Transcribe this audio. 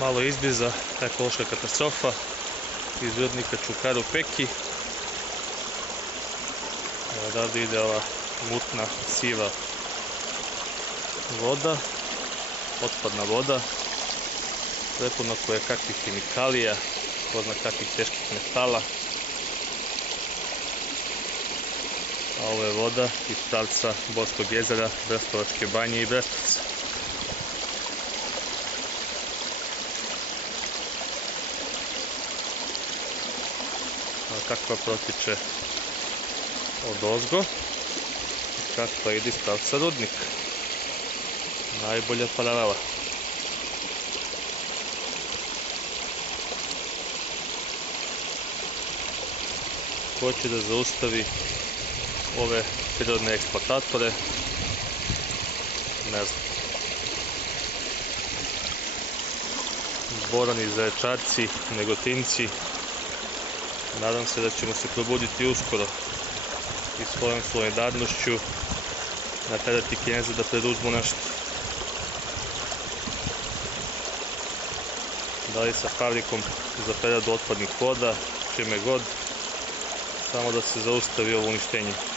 malo izbliza ekološka katastrofa iz rudnika Čukaru Peki. Odavde ide ova mutna, siva voda, otpadna voda, prepuno koje kakvih hemikalija, ko zna kakvih teških metala. A ovo je voda iz pravca Borskog jezera, Brestovačke banje i Brestovca. Kakva protiče odozgo, kakva ide iz pravca rudnika. Najbolja paralela. Ko će da zaustavi ove prirodne eksploatatore? Ne znam. Borani, Zaječarci, Negotinci, nadam se da ćemo se probuditi uskoro i svojom solidarnošću naterati Kineze da preduzmu nešto. Da li sa fabrikom za preradu otpadnih voda, čime god, samo da se zaustavi ovo uništenje.